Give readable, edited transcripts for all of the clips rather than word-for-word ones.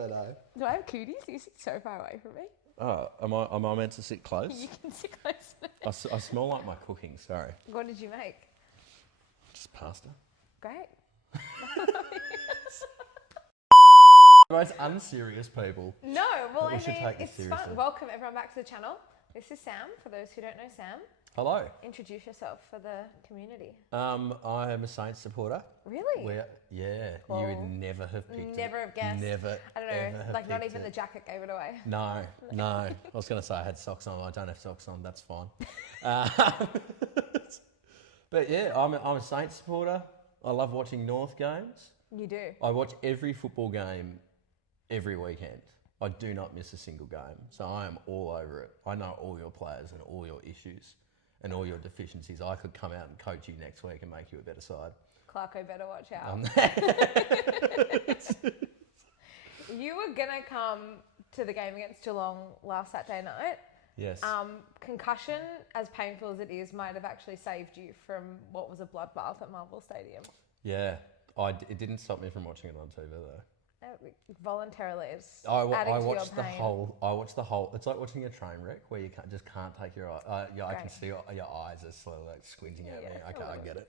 I know. Do I have cooties? You sit so far away from me. Oh, am I meant to sit close? You can sit close. I smell like my cooking, sorry. What did you make? Just pasta. Great. The most unserious people. No, well, We I should mean, take this it's seriously. fun. Welcome everyone back to the channel. This is Sam, for those who don't know Sam. Hello. Introduce yourself for the community. I am a Saints supporter. Really? Yeah, Cool. you would never have picked it. Never have guessed. Never. I don't know, ever have like not picked even it. the jacket gave it away. No. I was going to say I had socks on. I don't have socks on. That's fine. But yeah, I'm a Saints supporter. I love watching North games. You do? I watch every football game every weekend. I do not miss a single game. So I am all over it. I know all your players and all your issues and all your deficiencies. I could come out and coach you next week and make you a better side. Clarko better watch out. You were going to come to the game against Geelong last Saturday night. Yes. Concussion, as painful as it is, might have actually saved you from what was a bloodbath at Marvel Stadium. Yeah. It didn't stop me from watching it on TV though. Voluntarily, it's I adding to your watched the pain. whole. It's like watching a train wreck where you can't take your eye. Yeah, I can Great. see your eyes are slowly like squinting at me. Yeah, Okay, a I get it.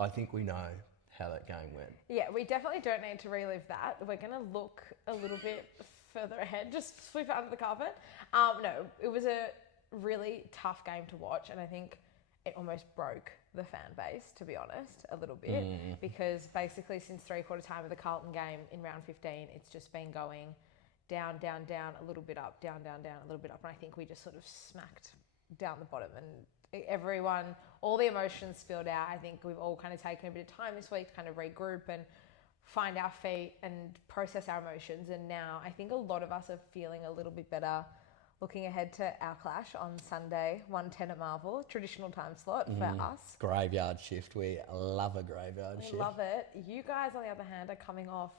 I think we know how that game went. Yeah, we definitely don't need to relive that. We're going to look a little bit further ahead, just sweep it under the carpet. No, it was a really tough game to watch, and I think it almost broke the fan base, to be honest, a little bit, because basically since three-quarter time of the Carlton game in round 15, it's just been going down, down, down, a little bit up, down, down, down, a little bit up, and I think we just sort of smacked down the bottom, and everyone, all the emotions spilled out. I think we've all kind of taken a bit of time this week to kind of regroup and find our feet and process our emotions, and now I think a lot of us are feeling a little bit better looking ahead to our clash on Sunday, 1:10 at Marvel, traditional time slot for us. Graveyard shift. We love a graveyard shift. We love it. You guys, on the other hand, are coming off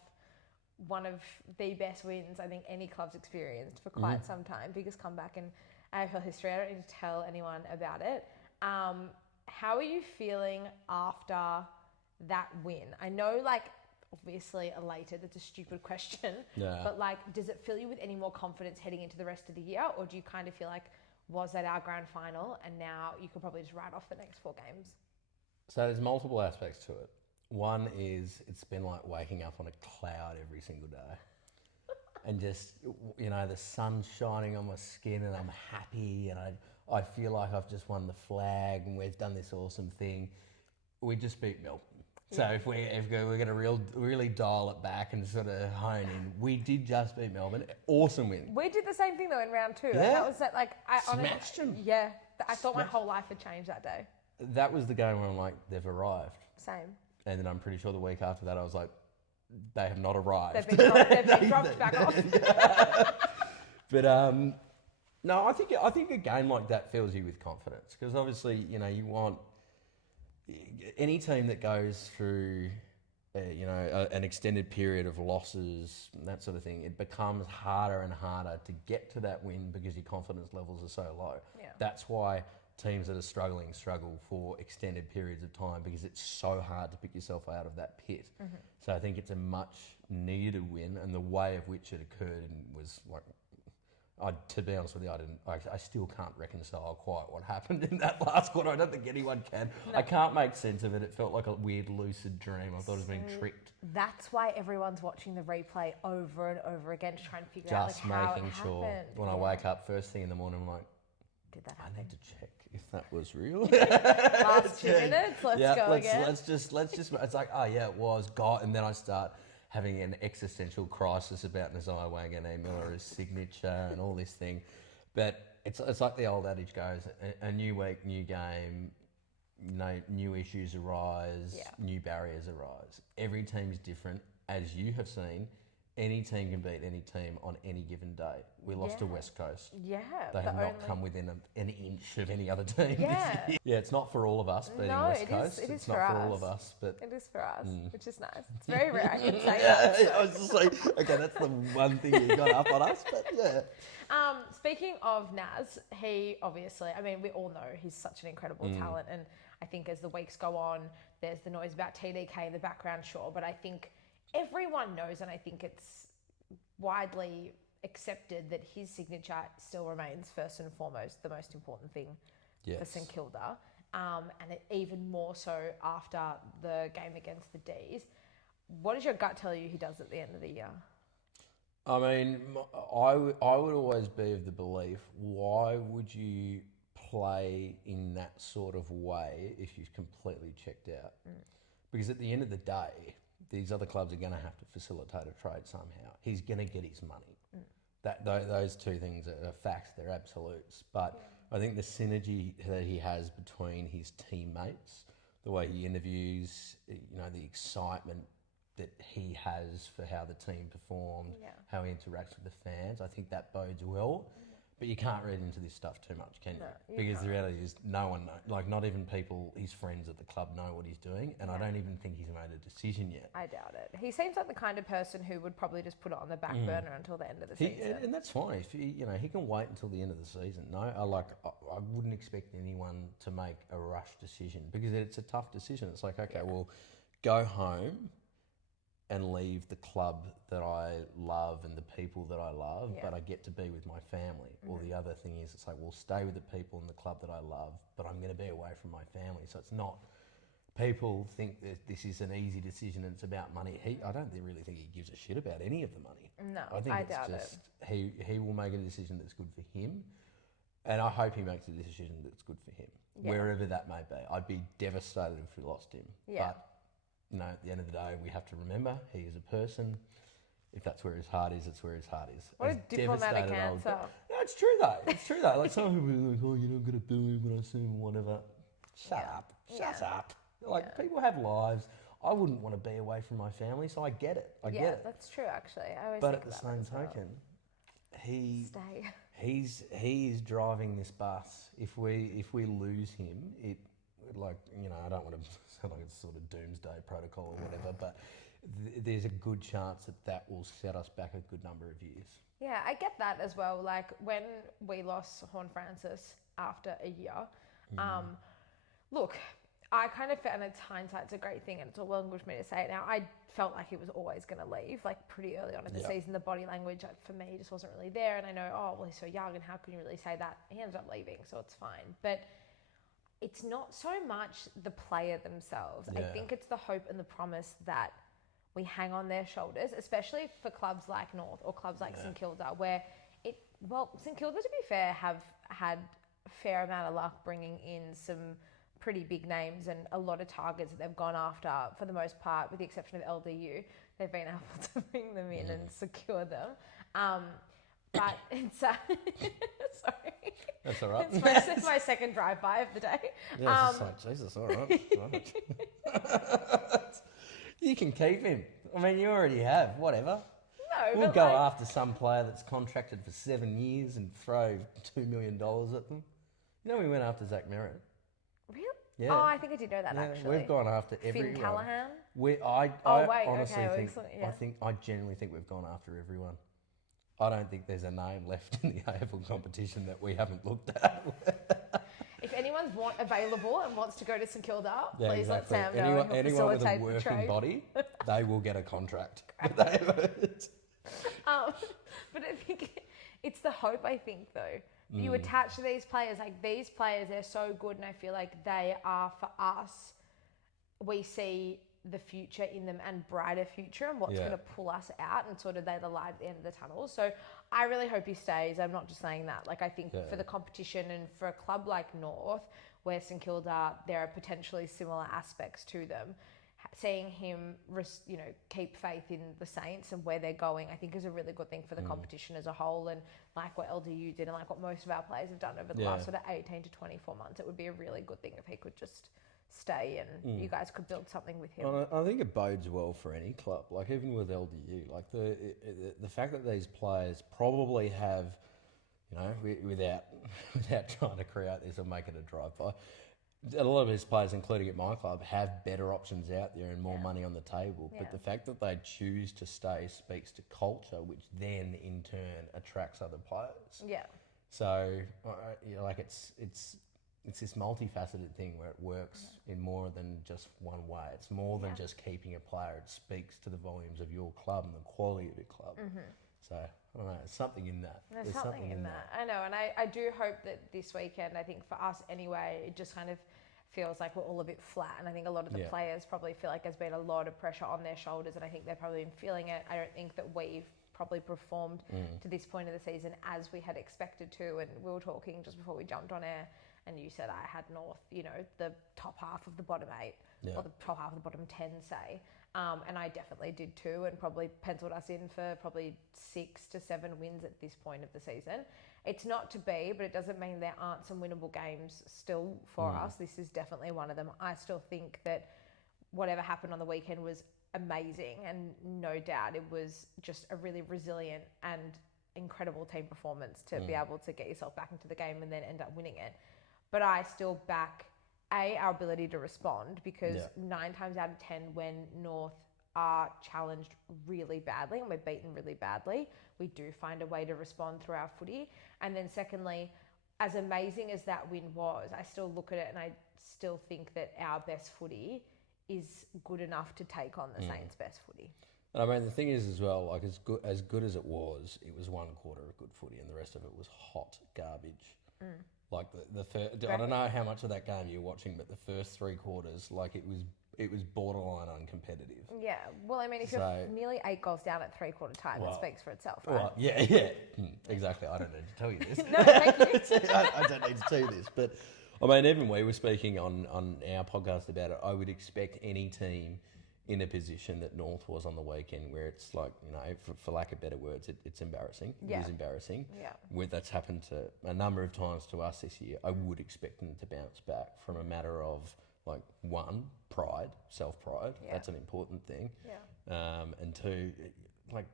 one of the best wins I think any club's experienced for quite some time. Biggest comeback in AFL history. I don't need to tell anyone about it. How are you feeling after that win? I know, like, obviously elated, that's a stupid question, but like, does it fill you with any more confidence heading into the rest of the year, or do you kind of feel like, was that our grand final and now you could probably just write off the next 4 games? So there's multiple aspects to it. One is it's been like waking up on a cloud every single day. And just, the sun's shining on my skin and I'm happy and I feel like I've just won the flag and we've done this awesome thing. We just beat Melbourne. So if we're going to really dial it back and sort of hone in, we did just beat Melbourne. Awesome win. We did the same thing though in round 2. Yeah. That was that, like, Smashed them. Yeah, I thought my whole life had changed that day. That was the game where I'm like, they've arrived. Same. And then I'm pretty sure the week after that I was like, they have not arrived. They've been dropped back off. But no, I think a game like that fills you with confidence because obviously you want any team that goes through an extended period of losses and that sort of thing. It becomes harder and harder to get to that win because your confidence levels are so low. Yeah. That's why teams that are struggling struggle for extended periods of time because it's so hard to pick yourself out of that pit. So I think it's a much needed win, and the way of which it occurred was like, to be honest with you, I still can't reconcile quite what happened in that last quarter. I don't think anyone can. No. I can't make sense of it. It felt like a weird lucid dream. I thought I was being tricked. That's why everyone's watching the replay over and over again to try and figure out how it happened. Just making sure when I wake up first thing in the morning, I'm like, did that happen? I need to check if that was real. Last 2 minutes, let's go again. Let's just, it's like, oh yeah, it was, God. And then I start having an existential crisis about Nazai Wanganeen-Miller's signature and all this thing. But it's like the old adage goes, a new week, new game, new issues arise, new barriers arise. Every team is different. As you have seen, any team can beat any team on any given day. We lost to West Coast. Yeah. They have not come within an inch of any other team. Yeah. This year. Yeah, it's not for all of us beating West Coast. It's not for for us. all of us, but it is for us, which is nice. It's very rare I can say that. I was just like, okay, that's the one thing you got up on us, but yeah. Speaking of Naz, he obviously, I mean, we all know he's such an incredible talent, and I think as the weeks go on, there's the noise about TDK in the background, sure, but I think everyone knows, and I think it's widely accepted that his signature still remains first and foremost the most important thing for St Kilda, and even more so after the game against the D's. What does your gut tell you he does at the end of the year? I mean, I would always be of the belief, why would you play in that sort of way if you've completely checked out? Because at the end of the day, these other clubs are going to have to facilitate a trade somehow. He's going to get his money. Those two things are facts, they're absolutes. But I think the synergy that he has between his teammates, the way he interviews, the excitement that he has for how the team performed, how he interacts with the fans, I think that bodes well. But you can't read into this stuff too much, can you? Because the reality is no one knows. Like, not even people, his friends at the club, know what he's doing. And I don't even think he's made a decision yet. I doubt it. He seems like the kind of person who would probably just put it on the back burner until the end of the season. And that's fine. If he can wait until the end of the season. No, I wouldn't expect anyone to make a rush decision because it's a tough decision. It's like, okay, well, go home and leave the club that I love and the people that I love, but I get to be with my family. Or the other thing is, it's like, well, stay with the people in the club that I love, but I'm going to be away from my family. So it's not, people think that this is an easy decision and it's about money. I don't really think he gives a shit about any of the money. No, I think it's just, he will make a decision that's good for him. And I hope he makes a decision that's good for him, wherever that may be. I'd be devastated if we lost him. But, at the end of the day, we have to remember he is a person. If that's where his heart is, it's where his heart is. What a diplomatic answer. No, it's true though. It's true though. Like, some people are like, oh, you're not going to boo him when I see him or whatever. Shut up. Like, people have lives. I wouldn't want to be away from my family, so I get it. I get it. That's true, actually. I always but think at the about same token, Stay. he is driving this bus. If we lose him, I don't want to sound like it's sort of doomsday protocol or whatever, but there's a good chance that will set us back a good number of years. Yeah, I get that as well. Like, when we lost Horn Francis after a year, look, I kind of felt, and it's hindsight's a great thing, and it's all well and good for me to say it now, I felt like he was always going to leave, like, pretty early on in the season. The body language, for me, just wasn't really there, and I know, he's so young, and how can you really say that? He ended up leaving, so it's fine. But it's not so much the player themselves. I think it's the hope and the promise that we hang on their shoulders, especially for clubs like North or clubs like St Kilda, where St Kilda, to be fair, have had a fair amount of luck bringing in some pretty big names and a lot of targets that they've gone after. For the most part, with the exception of LDU, they've been able to bring them in and secure them. But it's sorry. That's all right. It's my second drive-by of the day. Yeah, it's just like, Jesus, all right. You can keep him. I mean, you already have. Whatever. No, we'll go after some player that's contracted for 7 years and throw $2 million at them. We went after Zach Merritt. Really? Yeah. Oh, I think I did know that, actually. We've gone after everyone. Finn Callahan? I honestly think, I genuinely think we've gone after everyone. I don't think there's a name left in the AFL competition that we haven't looked at. If anyone's available and wants to go to St Kilda, please let Sam anyone, know. And anyone with a facilitate working body, they will get a contract. But I think it's the hope, I think, though. You attach to these players, like these players, they're so good, and I feel like they are, for us, we see the future in them and brighter future and what's going to pull us out, and sort of they're the light at the end of the tunnel. So I really hope he stays. I'm not just saying that. Like, I think for the competition and for a club like North, where St Kilda, there are potentially similar aspects to them, seeing him, keep faith in the Saints and where they're going, I think is a really good thing for the competition as a whole. And like what LDU did and like what most of our players have done over the last sort of 18 to 24 months, it would be a really good thing if he could just stay and you guys could build something with him. Well, I think it bodes well for any club, like even with LDU, like the fact that these players probably have, without trying to create this or make it a drive-by, a lot of these players, including at my club, have better options out there and more money on the table. But the fact that they choose to stay speaks to culture, which then in turn attracts other players. Yeah. So, it's it's this multifaceted thing where it works in more than just one way. It's more than just keeping a player. It speaks to the volumes of your club and the quality of your club. So, I don't know, there's something in that. There's something in that. I know, and I do hope that this weekend, I think for us anyway, it just kind of feels like we're all a bit flat. And I think a lot of the players probably feel like there's been a lot of pressure on their shoulders, and I think they've probably been feeling it. I don't think that we've probably performed to this point of the season as we had expected to. And we were talking just before we jumped on air, and you said I had North, the top half of the bottom 8, or the top half of the bottom 10, say. And I definitely did too, and probably penciled us in for probably 6 to 7 wins at this point of the season. It's not to be, but it doesn't mean there aren't some winnable games still for us. This is definitely one of them. I still think that whatever happened on the weekend was amazing, and no doubt it was just a really resilient and incredible team performance to be able to get yourself back into the game and then end up winning it. But I still back our ability to respond, because 9 times out of 10 when North are challenged really badly and we're beaten really badly, we do find a way to respond through our footy. And then secondly, as amazing as that win was, I still look at it and I still think that our best footy is good enough to take on the Saints' best footy. And I mean, the thing is as well, like as good as it was one quarter of good footy and the rest of it was hot garbage. Like the first, I don't know how much of that game you're watching, but the first 3 quarters, like it was borderline uncompetitive. Yeah, well, I mean, if you're nearly 8 goals down at 3/4 time, it speaks for itself, right? Well, yeah, exactly. I don't need to tell you this. No, thank you. I don't need to tell you this, but I mean, even we were speaking on our podcast about it. I would expect any team in a position that North was on the weekend, where it's like, for lack of better words, it's embarrassing. Yeah. It is embarrassing. Yeah. That's happened to a number of times to us this year. I would expect them to bounce back from a matter of, like, 1, pride, self-pride. Yeah. That's an important thing. Yeah. And 2, like,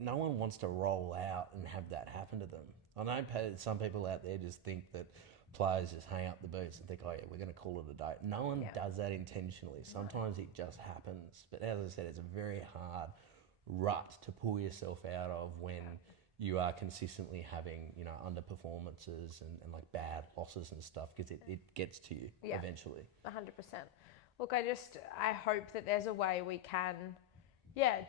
no one wants to roll out and have that happen to them. I know some people out there just think that players just hang up the boots and think, oh yeah, we're going to call it a day. No one does that intentionally. Sometimes it just happens. But as I said, it's a very hard rut to pull yourself out of when you are consistently having, underperformances and like bad losses and stuff, because it gets to you eventually. 100%. Look, I hope that there's a way we can,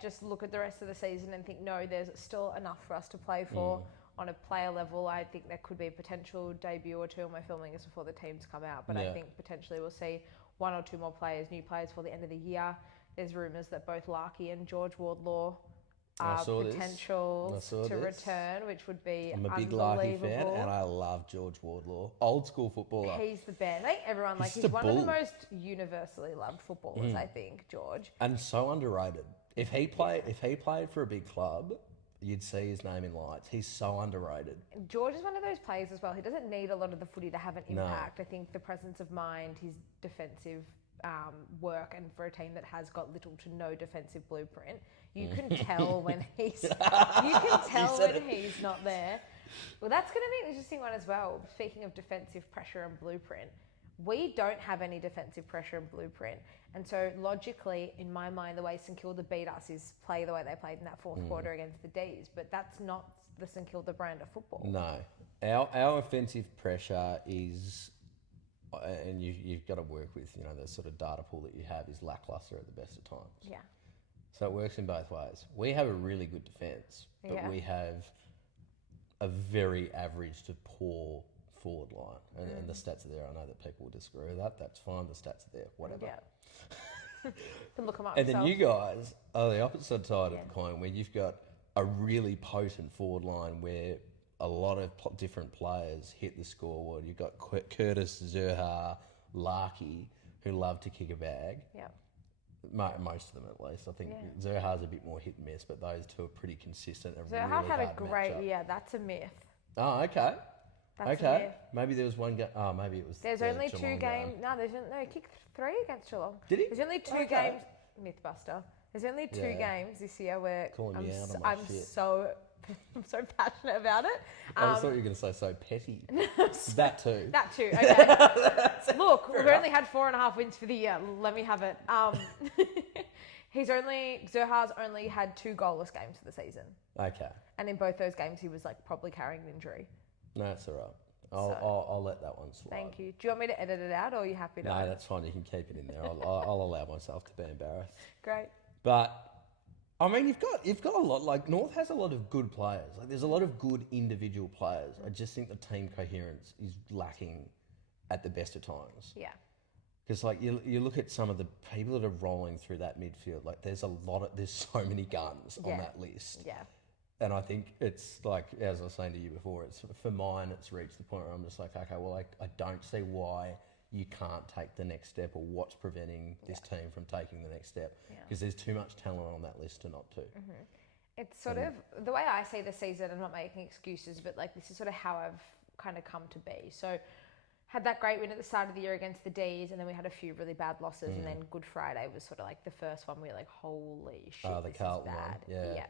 just look at the rest of the season and think, no, there's still enough for us to play for. On a player level, I think there could be a potential debut or 2, and we're filming this before the teams come out, but I think potentially we'll see 1 or 2 more new players for the end of the year. There's rumours that both Larky and George Wardlaw are potential to return, which would be I'm a big Larky fan, and I love George Wardlaw. Old school footballer. He's the best. I think everyone, he's one of the most universally loved footballers, I think, George. And so underrated. If he played for a big club, you'd see his name in lights. He's so underrated. George is one of those players as well. He doesn't need a lot of the footy to have an impact. I think the presence of mind, his defensive work, and for a team that has got little to no defensive blueprint, you can tell when he's he's not there. Well, that's going to be an interesting one as well. Speaking of defensive pressure and blueprint, we don't have any defensive pressure and blueprint. And so logically, in my mind, the way St Kilda beat us is play the way they played in that 4th quarter against the D's. But that's not the St Kilda brand of football. No. Our offensive pressure is, and you've got to work with, the sort of data pool that you have is lackluster at the best of times. Yeah. So it works in both ways. We have a really good defence, but we have a very average to poor forward line. And the stats are there. I know that people will disagree with that. That's fine. The stats are there. Whatever. Yeah. Can look them up and yourself. then you guys are the opposite side of the coin, where you've got a really potent forward line where a lot of different players hit the scoreboard. You've got Curtis, Zerha, Larky, who love to kick a bag. Yeah. Most of them, at least. I think Zerha's a bit more hit and miss, but those 2 are pretty consistent. Zerha really had a great matchup. Yeah, that's a myth. Oh, okay. That's okay. Maybe there was one game. Oh, maybe it was. There's only 2 games. No, he kicked 3 against Geelong. Did he? There's only 2 games. Mythbuster. There's only 2 games this year where I'm so passionate about it. I just thought you were going to say so petty. That too. That too. Okay. Look, we've only had 4.5 wins for the year. Let me have it. Zerha's only had 2 goalless games for the season. Okay. And in both those games, he was probably carrying an injury. No, that's all right. I'll let that one slide. Thank you. Do you want me to edit it out, or are you happy to? No, that's fine. You can keep it in there. I'll allow myself to be embarrassed. Great. But I mean, you've got a lot. Like North has a lot of good players. Like there's a lot of good individual players. I just think the team coherence is lacking at the best of times. Yeah. Because like you look at some of the people that are rolling through that midfield. Like there's so many guns on that list. Yeah. And I think it's like, as I was saying to you before, it's for mine, it's reached the point where I'm just like, okay, well, I don't see why you can't take the next step, or what's preventing this team from taking the next step, because there's too much talent on that list to not to. Mm-hmm. It's sort of the way I see the season. I'm not making excuses, but like this is sort of how I've kind of come to be. So had that great win at the start of the year against the D's, and then we had a few really bad losses, and then Good Friday was sort of like the first one we were like, holy shit, The this Carlton is bad. one, yeah.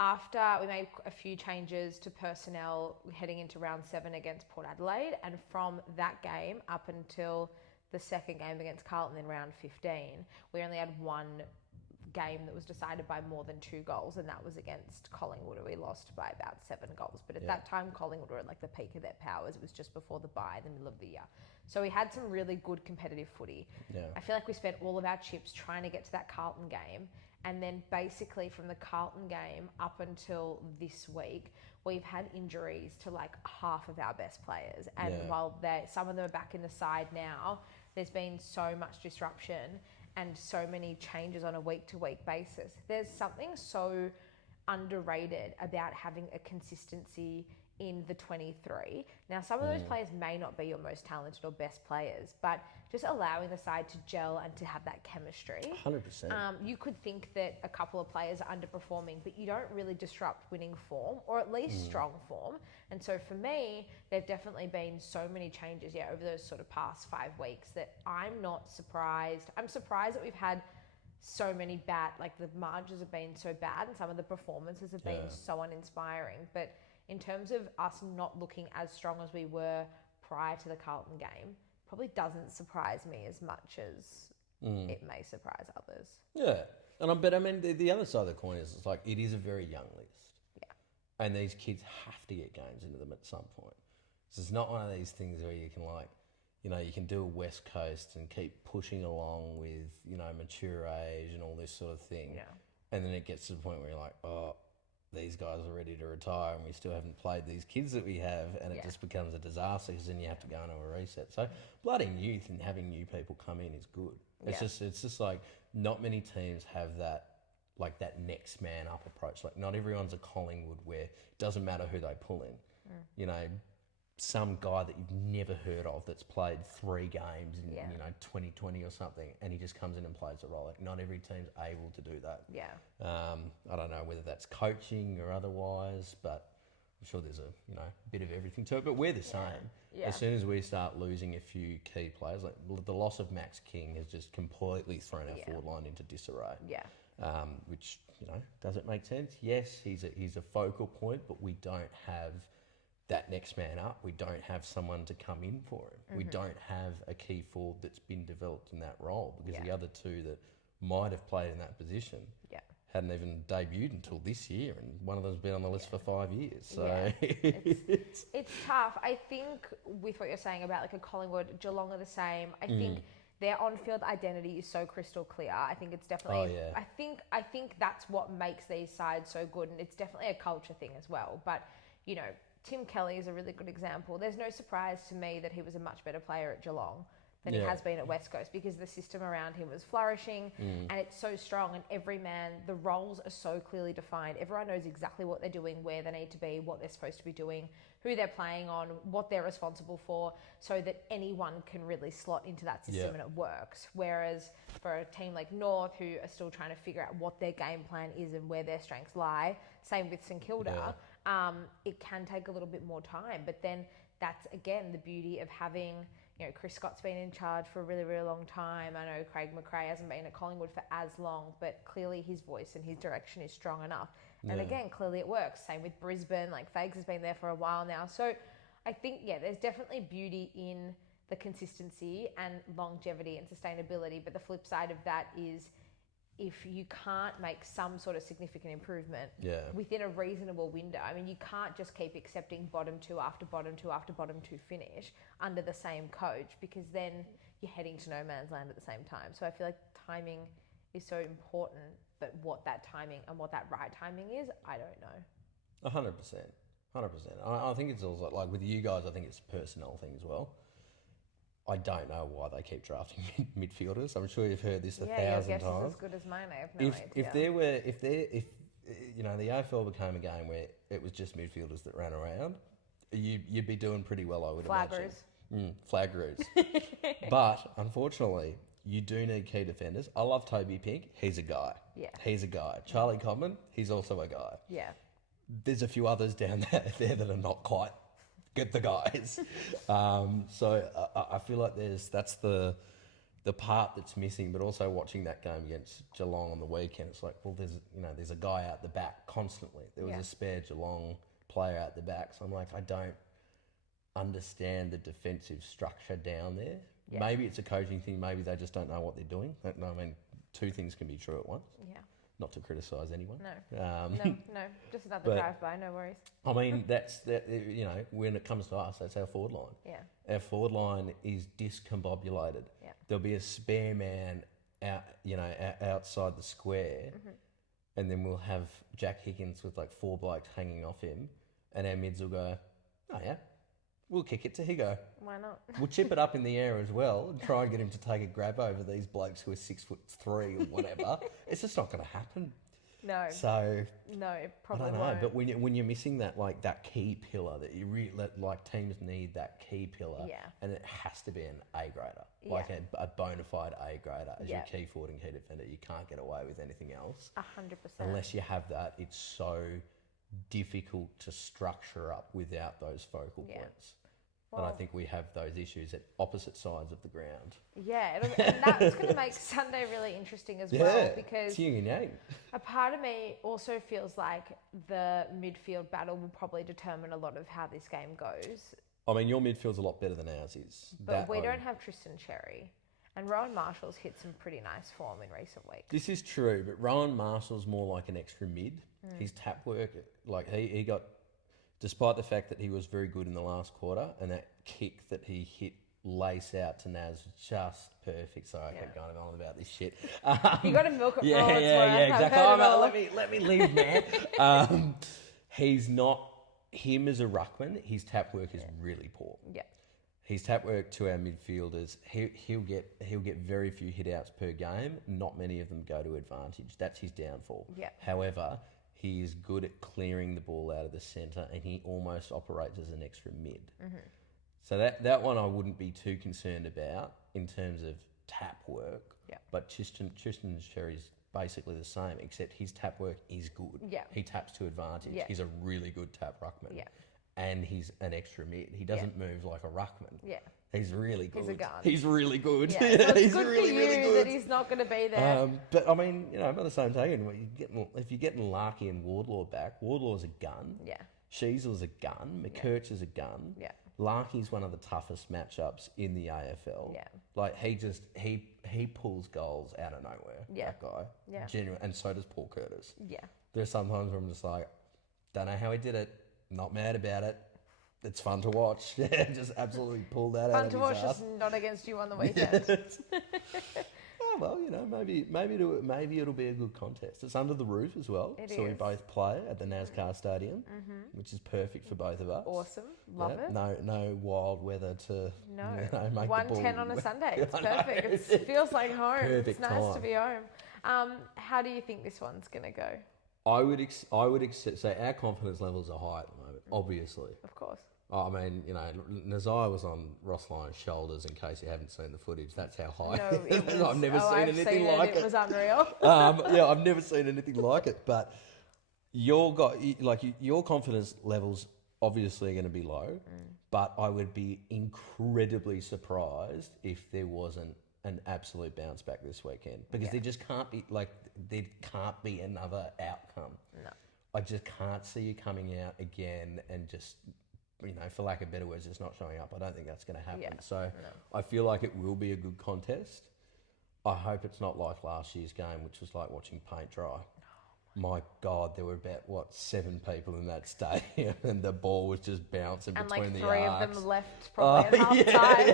After we made a few changes to personnel heading into round 7 against Port Adelaide, and from that game up until the second game against Carlton in round 15, we only had one game that was decided by more than 2 goals, and that was against Collingwood, where we lost by about 7 goals. But at that time, Collingwood were at like the peak of their powers. It was just before the bye in the middle of the year. So we had some really good competitive footy. Yeah. I feel like we spent all of our chips trying to get to that Carlton game. And then basically from the Carlton game up until this week, we've had injuries to like half of our best players. And while some of them are back in the side now, there's been so much disruption and so many changes on a week-to-week basis. There's something so underrated about having a consistency in the 23. Now, some of those players may not be your most talented or best players, but just allowing the side to gel and to have that chemistry. 100%. You could think that a couple of players are underperforming, but you don't really disrupt winning form, or at least strong form. And so for me, there've definitely been so many changes over those sort of past 5 weeks that I'm not surprised. I'm surprised that we've had so many bad, like the margins have been so bad and some of the performances have been so uninspiring. But in terms of us not looking as strong as we were prior to the Carlton game, probably doesn't surprise me as much as it may surprise others. Yeah. But I mean, the other side of the coin is, it's like, it is a very young list. Yeah. And these kids have to get games into them at some point. So it's not one of these things where you can you can do a West Coast and keep pushing along with, mature age and all this sort of thing. Yeah. And then it gets to the point where you're like, oh, these guys are ready to retire and we still haven't played these kids that we have, and it just becomes a disaster because then you have to go into a reset. So blooding youth and having new people come in is good. It's just like not many teams have that, like that next man up approach. Like not everyone's a Collingwood where it doesn't matter who they pull in. Some guy that you've never heard of that's played 3 games in 2020 or something, and he just comes in and plays a role. Like not every team's able to do that. Yeah. I don't know whether that's coaching or otherwise, but I'm sure there's a bit of everything to it. But we're the same. Yeah. As soon as we start losing a few key players, like the loss of Max King has just completely thrown our forward line into disarray. Yeah. Which does it make sense? Yes, he's a focal point, but we don't have that next man up. We don't have someone to come in for him. We don't have a key forward that's been developed in that role, because the other 2 that might have played in that position hadn't even debuted until this year, and one of them's been on the list for 5 years. So it's tough. I think with what you're saying about like a Collingwood, Geelong are the same. I think their on-field identity is so crystal clear. I think it's definitely. I think that's what makes these sides so good, and it's definitely a culture thing as well. But Tim Kelly is a really good example. There's no surprise to me that he was a much better player at Geelong than he has been at West Coast, because the system around him was flourishing and it's so strong, and every man, the roles are so clearly defined. Everyone knows exactly what they're doing, where they need to be, what they're supposed to be doing, who they're playing on, what they're responsible for, so that anyone can really slot into that system and it works. Whereas for a team like North, who are still trying to figure out what their game plan is and where their strengths lie, same with St Kilda, it can take a little bit more time. But then that's, again, the beauty of having, Chris Scott's been in charge for a really, really long time. I know Craig McRae hasn't been at Collingwood for as long, but clearly his voice and his direction is strong enough. And again, clearly it works. Same with Brisbane. Like Fags has been there for a while now. So I think, there's definitely beauty in the consistency and longevity and sustainability. But the flip side of that is if you can't make some sort of significant improvement Yeah. within a reasonable window, I mean, you can't just keep accepting bottom two after bottom two after bottom two finish under the same coach, because then you're heading to no man's land at the same time. So I feel like timing is so important, but what that timing and what that right timing is, I don't know. 100%. 100%. I think it's also, like with you guys, I think it's a personnel thing as well. I don't know why they keep drafting midfielders. I'm sure you've heard this 1,000 Yeah, your guess times. is as good as mine. I have no idea. If you know, the AFL became a game where it was just midfielders that ran around, you'd be doing pretty well, I would imagine. Flaggers. But unfortunately, you do need key defenders. I love Toby Pink. He's a guy. Yeah. He's a guy. Charlie Cobman, he's also a guy. Yeah. There's a few others down there that are not quite good the guys. So I feel like that's the part that's missing, but also watching that game against Geelong on the weekend, it's like, well, there's a guy out the back constantly. There was a spare Geelong player out the back. So I'm like, I don't understand the defensive structure down there. Yeah. Maybe it's a coaching thing. Maybe they just don't know what they're doing. I mean, two things can be true at once. Yeah. Not to criticise anyone. No. No. Just another drive-by. No worries. I mean, that's when it comes to us, that's our forward line. Yeah. Our forward line is discombobulated. Yeah. There'll be a spare man out, outside the square, and then we'll have Jack Higgins with like 4 blokes hanging off him, and our mids will go, oh yeah, we'll kick it to Higo. Why not? We'll chip it up in the air as well and try and get him to take a grab over these blokes who are 6'3" or whatever. It's just not going to happen. No. So no, probably I don't know, won't. but when you're missing that key pillar that you really teams need that key pillar, and it has to be an A grader, like a bona fide A grader as your key forward and key defender. You can't get away with anything else. 100%. Unless you have that, it's so difficult to structure up without those focal points. Well, and I think we have those issues at opposite sides of the ground. Yeah, and that's going to make Sunday really interesting as well, because it's yin and yang. A part of me also feels like the midfield battle will probably determine a lot of how this game goes. I mean, your midfield's a lot better than ours is. But we don't have Tristan Cherry. And Rowan Marshall's hit some pretty nice form in recent weeks. This is true, but Rowan Marshall's more like an extra mid. His tap work, like he got... Despite the fact that he was very good in the last quarter, and that kick that he hit lace out to Naz, just perfect. Sorry, I kept going on about this shit. You got to milk it for all it's worth. Yeah, exactly. Let me leave, man. He's not him as a ruckman. His tap work is really poor. Yeah. His tap work to our midfielders, he'll get very few hit outs per game. Not many of them go to advantage. That's his downfall. Yeah. However, he is good at clearing the ball out of the centre, and he almost operates as an extra mid. So that one I wouldn't be too concerned about in terms of tap work. Yeah. But Tristan Cherry's basically the same, except his tap work is good. Yeah. He taps to advantage. Yeah. He's a really good tap ruckman. Yeah. And he's an extra mid. He doesn't move like a ruckman. Yeah. He's really good. He's a gun. He's really good. Yeah. So it's he's good really, for you really good. that he's not going to be there. But I mean, by the same token, if you're getting Larky and Wardlaw back, Wardlaw's a gun. Yeah. Sheasel's a gun. McKirch is a gun. Yeah. Larky's one of the toughest matchups in the AFL. Yeah. Like he pulls goals out of nowhere. Yeah. That guy. Yeah. Genuine, and so does Paul Curtis. Yeah. There's sometimes where I'm just like, don't know how he did it. Not mad about it. It's fun to watch. Just absolutely pull that out of his ass. Fun to watch, just not against you on the weekend. Oh, well, maybe it'll be a good contest. It's under the roof as well. So we both play at the NASCAR Stadium, which is perfect for both of us. Awesome. Love it. No wild weather to make 1:10 on a Sunday. It's perfect. It feels like home. Perfect it's nice time. to be home. How do you think this one's going to go? I would accept. So our confidence levels are high at the moment, obviously. Of course. I mean, Nazai was on Ross Lyon's shoulders. In case you haven't seen the footage, that's how high. No, it was, I've never seen anything like it. It was unreal. I've never seen anything like it. But your confidence levels obviously are going to be low. But I would be incredibly surprised if there wasn't an absolute bounce back this weekend, because there just can't be there can't be another outcome. No, I just can't see you coming out again and just, for lack of better words, just not showing up. I don't think that's going to happen. Yeah, so I feel like it will be a good contest. I hope it's not like last year's game, which was like watching paint dry. My God, there were about, 7 people in that stadium and the ball was just bouncing And between like the 3 arcs. of them left probably at half time.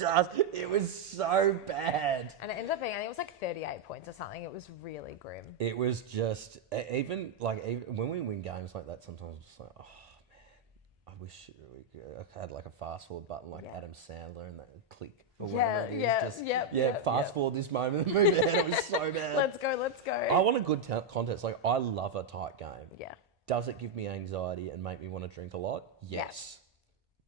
Yeah, it was so bad. And it ended up being, I think it was like 38 points or something. It was really grim. It was just, even when we win games like that, sometimes I'm just like, oh man, I wish I had like a fast forward button like Adam Sandler and that click. Or whatever it is. Fast forward this moment and move ahead. It was so bad. Let's go. I want a good contest. Like, I love a tight game. Yeah. Does it give me anxiety and make me want to drink a lot? Yes.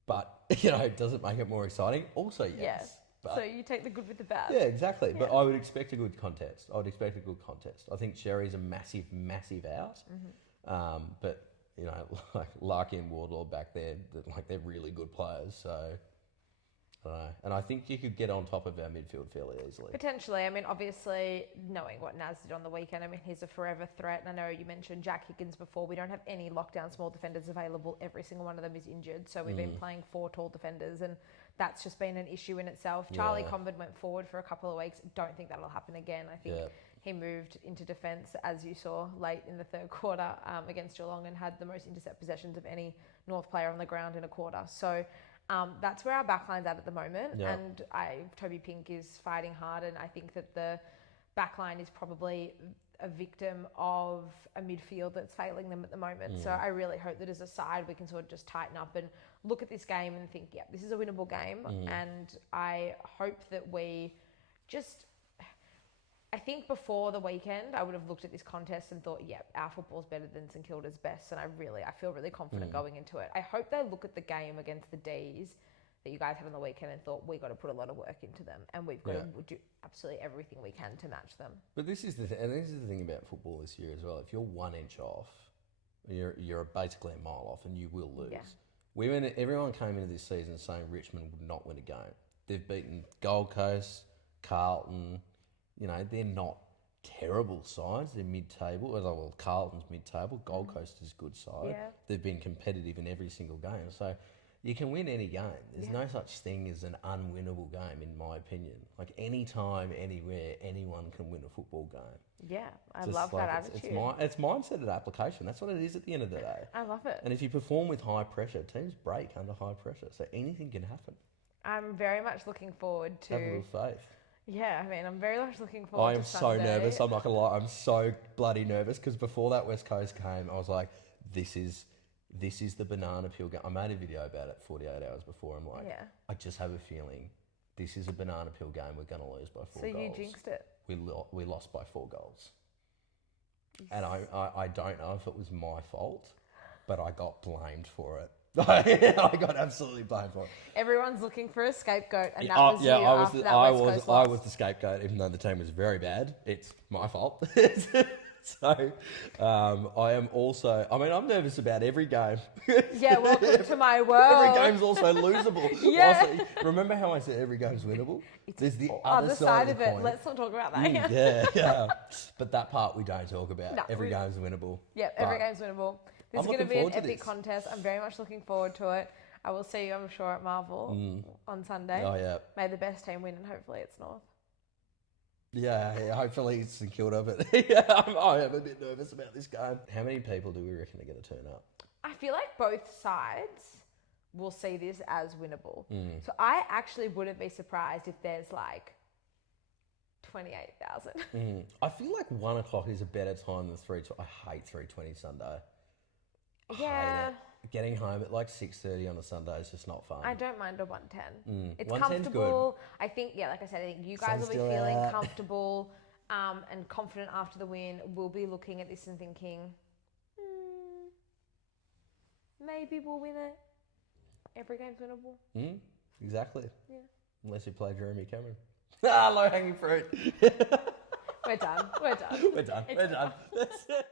But, does it make it more exciting? Also, yes. Yeah. But, so you take the good with the bad. yeah, exactly. Yeah. But I would expect a good contest. I think Sherry's a massive, massive out. Mm-hmm. But, like Larky and Wardlaw back there, they're really good players. So... I don't know. And I think you could get on top of our midfield fairly easily. Potentially. I mean, obviously, knowing what Naz did on the weekend, I mean, he's a forever threat. And I know you mentioned Jack Higgins before. We don't have any lockdown small defenders available. Every single one of them is injured. So we've been playing 4 tall defenders, and that's just been an issue in itself. Charlie Comben went forward for a couple of weeks. Don't think that'll happen again. I think he moved into defence, as you saw, late in the third quarter against Geelong, and had the most intercept possessions of any North player on the ground in a quarter. So... that's where our backline's at the moment, and Toby Pink is fighting hard, and I think that the backline is probably a victim of a midfield that's failing them at the moment. So I really hope that as a side we can sort of just tighten up and look at this game and think, this is a winnable game, and I hope that we just... I think before the weekend, I would have looked at this contest and thought, our football's better than St Kilda's best, and I feel really confident going into it. I hope they look at the game against the D's that you guys had on the weekend and thought, we got to put a lot of work into them, and we've got to do absolutely everything we can to match them. But this is the thing about football this year as well. If you're 1 inch off, you're basically a mile off, and you will lose. Yeah. Everyone came into this season saying Richmond would not win a game. They've beaten Gold Coast, Carlton. They're not terrible sides. They're mid-table. Well, Carlton's mid-table. Gold Coast is a good side. Yeah. They've been competitive in every single game. So you can win any game. There's no such thing as an unwinnable game, in my opinion. Like, anytime, anywhere, anyone can win a football game. Yeah, I love that attitude. It's mindset and application. That's what it is at the end of the day. I love it. And if you perform with high pressure, teams break under high pressure. So anything can happen. I'm very much looking forward to... Have a little faith. Yeah, I mean, I'm very much looking forward to Sunday. I am so nervous. I'm not going to lie. I'm so bloody nervous because before that West Coast game, I was like, this is the banana peel game. I made a video about it 48 hours before. I'm like, I just have a feeling this is a banana peel game. We're going to lose by 4 goals. So you jinxed it. We lost by 4 goals. And I don't know if it was my fault, but I got blamed for it. I got absolutely blamed for it. Everyone's looking for a scapegoat, and that was you after that West Coast loss. I was the scapegoat, even though the team was very bad. It's my fault. So, I am also... I mean, I'm nervous about every game. Yeah, welcome to my world. Every game's also losable. Yeah. Also, remember how I said every game's winnable? There's the other side of it. Let's not talk about that. Yeah. But that part we don't talk about. No, every game's winnable. Yeah, every game's winnable. This is going to be an epic contest. I'm very much looking forward to it. I will see you, I'm sure, at Marvel on Sunday. Oh, yeah. May the best team win, and hopefully it's North. Yeah, hopefully it's St Kilda, but I am a bit nervous about this game. How many people do we reckon are going to turn up? I feel like both sides will see this as winnable. So I actually wouldn't be surprised if there's like 28,000. I feel like 1 o'clock is a better time than 3. I hate 3:20 Sunday. Yeah. Getting home at like 6:30 on a Sunday is just not fun. I don't mind a 1:10. It's 1:10's comfortable. Good. I think, like I said, I think you guys Sun's will be feeling comfortable and confident after the win. We'll be looking at this and thinking, maybe we'll win it. Every game's winnable. Exactly. Yeah. Unless you play Jeremy Cameron. Low hanging fruit. We're done. We're done. That's it.